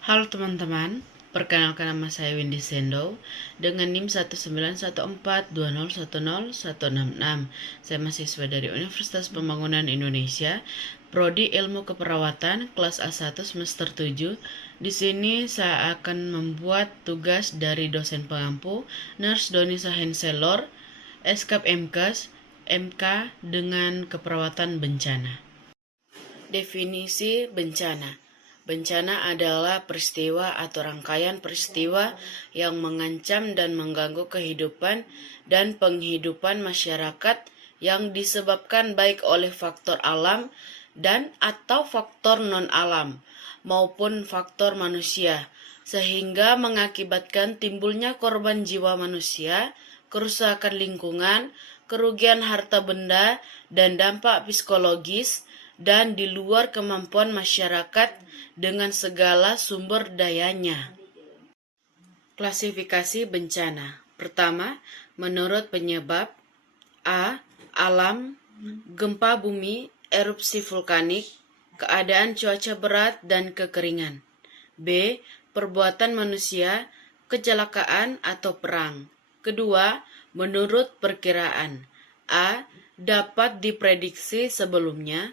Halo teman-teman, perkenalkan nama saya Windy Sendo dengan NIM 19142010166. Saya mahasiswa dari Universitas Pembangunan Indonesia, Prodi Ilmu Keperawatan, kelas A1 semester 7. Di sini saya akan membuat tugas dari dosen pengampu, Nurse Donisa Henselor, Eskap MKes, MK dengan keperawatan bencana. Definisi bencana. Bencana adalah peristiwa atau rangkaian peristiwa yang mengancam dan mengganggu kehidupan dan penghidupan masyarakat yang disebabkan baik oleh faktor alam dan atau faktor non-alam maupun faktor manusia, sehingga mengakibatkan timbulnya korban jiwa manusia, kerusakan lingkungan, kerugian harta benda, dan dampak psikologis dan di luar kemampuan masyarakat dengan segala sumber dayanya. Klasifikasi bencana. Pertama, menurut penyebab: A. Alam, gempa bumi, erupsi vulkanik, keadaan cuaca berat dan kekeringan. B. Perbuatan manusia, kecelakaan atau perang. Kedua, menurut perkiraan. A. Dapat diprediksi sebelumnya,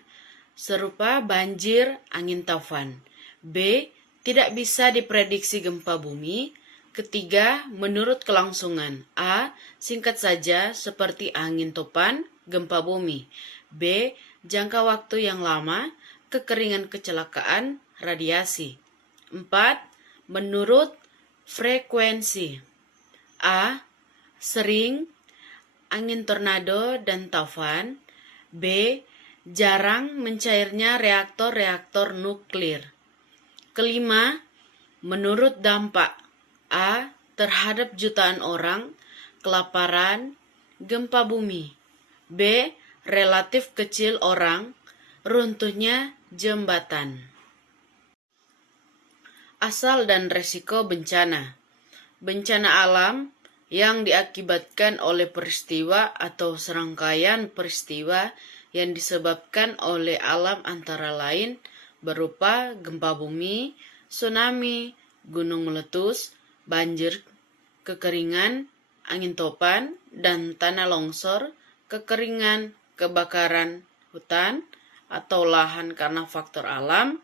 serupa banjir, angin taufan. B. Tidak bisa diprediksi gempa bumi. Ketiga, menurut kelangsungan. A. Singkat saja seperti angin topan, gempa bumi. B. Jangka waktu yang lama, kekeringan, kecelakaan, radiasi. 4. Menurut frekuensi. A. Sering, angin tornado dan taufan. B. Jarang mencairnya reaktor-reaktor nuklir. Kelima, menurut dampak. A. Terhadap jutaan orang, kelaparan, gempa bumi. B. Relatif kecil orang, runtuhnya jembatan. Asal dan resiko bencana. Bencana alam yang diakibatkan oleh peristiwa atau serangkaian peristiwa yang disebabkan oleh alam antara lain berupa gempa bumi, tsunami, gunung meletus, banjir, kekeringan, angin topan, dan tanah longsor, kekeringan, kebakaran hutan atau lahan karena faktor alam,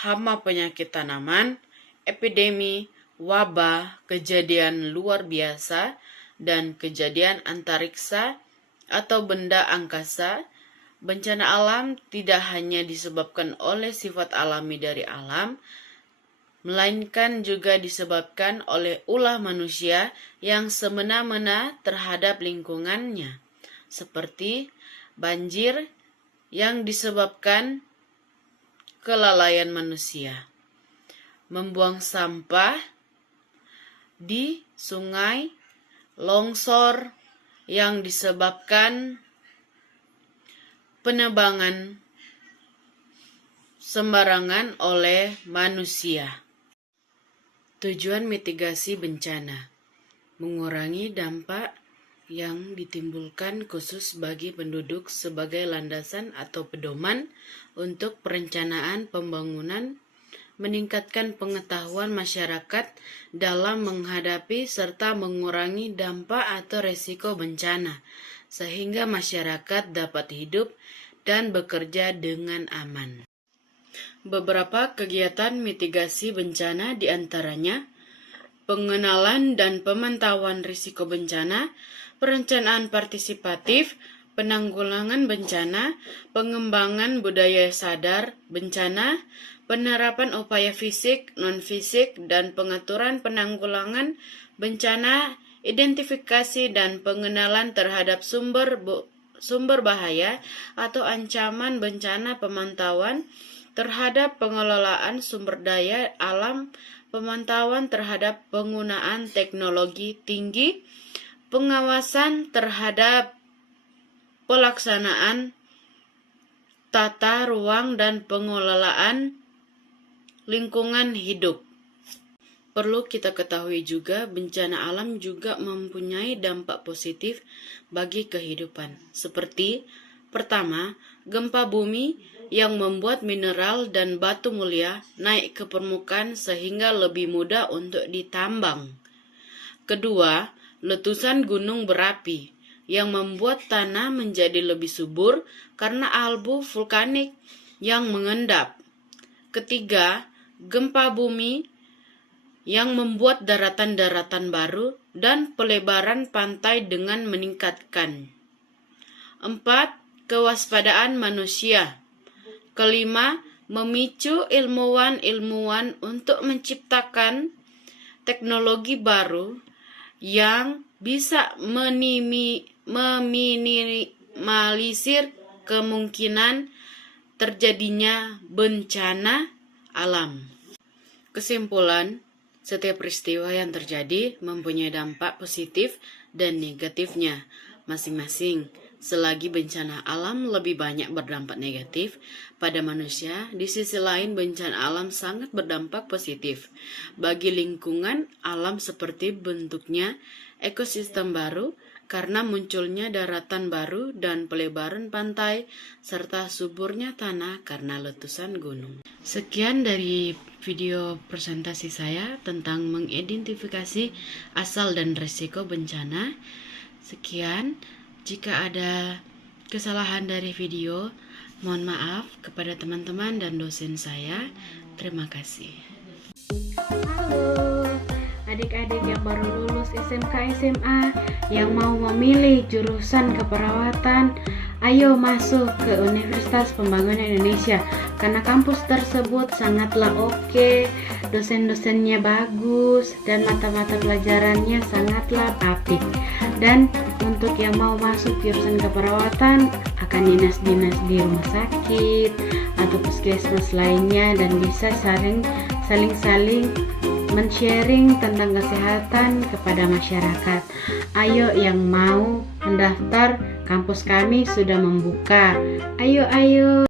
hama penyakit tanaman, epidemi, wabah, kejadian luar biasa, dan kejadian antariksa atau benda angkasa. Bencana alam tidak hanya disebabkan oleh sifat alami dari alam, melainkan juga disebabkan oleh ulah manusia yang semena-mena terhadap lingkungannya, seperti banjir yang disebabkan kelalaian manusia, membuang sampah di sungai, longsor yang disebabkan penebangan sembarangan oleh manusia. Tujuan mitigasi bencana: mengurangi dampak yang ditimbulkan khusus bagi penduduk sebagai landasan atau pedoman untuk perencanaan pembangunan, meningkatkan pengetahuan masyarakat dalam menghadapi serta mengurangi dampak atau resiko bencana, sehingga masyarakat dapat hidup dan bekerja dengan aman. Beberapa kegiatan mitigasi bencana diantaranya: pengenalan dan pemantauan risiko bencana, perencanaan partisipatif, penanggulangan bencana, pengembangan budaya sadar bencana, penerapan upaya fisik, non-fisik, dan pengaturan penanggulangan bencana, identifikasi dan pengenalan terhadap sumber bahaya atau ancaman bencana, pemantauan terhadap pengelolaan sumber daya alam, pemantauan terhadap penggunaan teknologi tinggi, pengawasan terhadap pelaksanaan tata ruang dan pengelolaan lingkungan hidup. Perlu kita ketahui juga, bencana alam juga mempunyai dampak positif bagi kehidupan, seperti: pertama, gempa bumi yang membuat mineral dan batu mulia naik ke permukaan sehingga lebih mudah untuk ditambang. Kedua, letusan gunung berapi yang membuat tanah menjadi lebih subur karena abu vulkanik yang mengendap. Ketiga, gempa bumi yang membuat daratan-daratan baru dan pelebaran pantai dengan meningkatkan. 4. Kewaspadaan manusia. Kelima, memicu ilmuwan-ilmuwan untuk menciptakan teknologi baru yang bisa meminimalisir kemungkinan terjadinya bencana alam. Kesimpulan, setiap peristiwa yang terjadi mempunyai dampak positif dan negatifnya masing-masing. Selagi bencana alam lebih banyak berdampak negatif pada manusia, di sisi lain bencana alam sangat berdampak positif bagi lingkungan alam seperti bentuknya ekosistem baru karena munculnya daratan baru dan pelebaran pantai serta suburnya tanah karena letusan gunung. Sekian dari video presentasi saya tentang mengidentifikasi asal dan risiko bencana. Sekian. Jika ada kesalahan dari video, mohon maaf kepada teman-teman dan dosen saya. Terima kasih. Halo adik-adik yang baru lulus SMK SMA yang mau memilih jurusan keperawatan, ayo masuk ke Universitas Pembangunan Indonesia karena kampus tersebut sangatlah oke, dosen-dosennya bagus dan mata-mata pelajarannya sangatlah apik. Dan untuk yang mau masuk jurusan keperawatan akan dinas-dinas di rumah sakit atau puskesmas lainnya dan bisa saling men-sharing tentang kesehatan kepada masyarakat. Ayo yang mau mendaftar, kampus kami sudah membuka. Ayo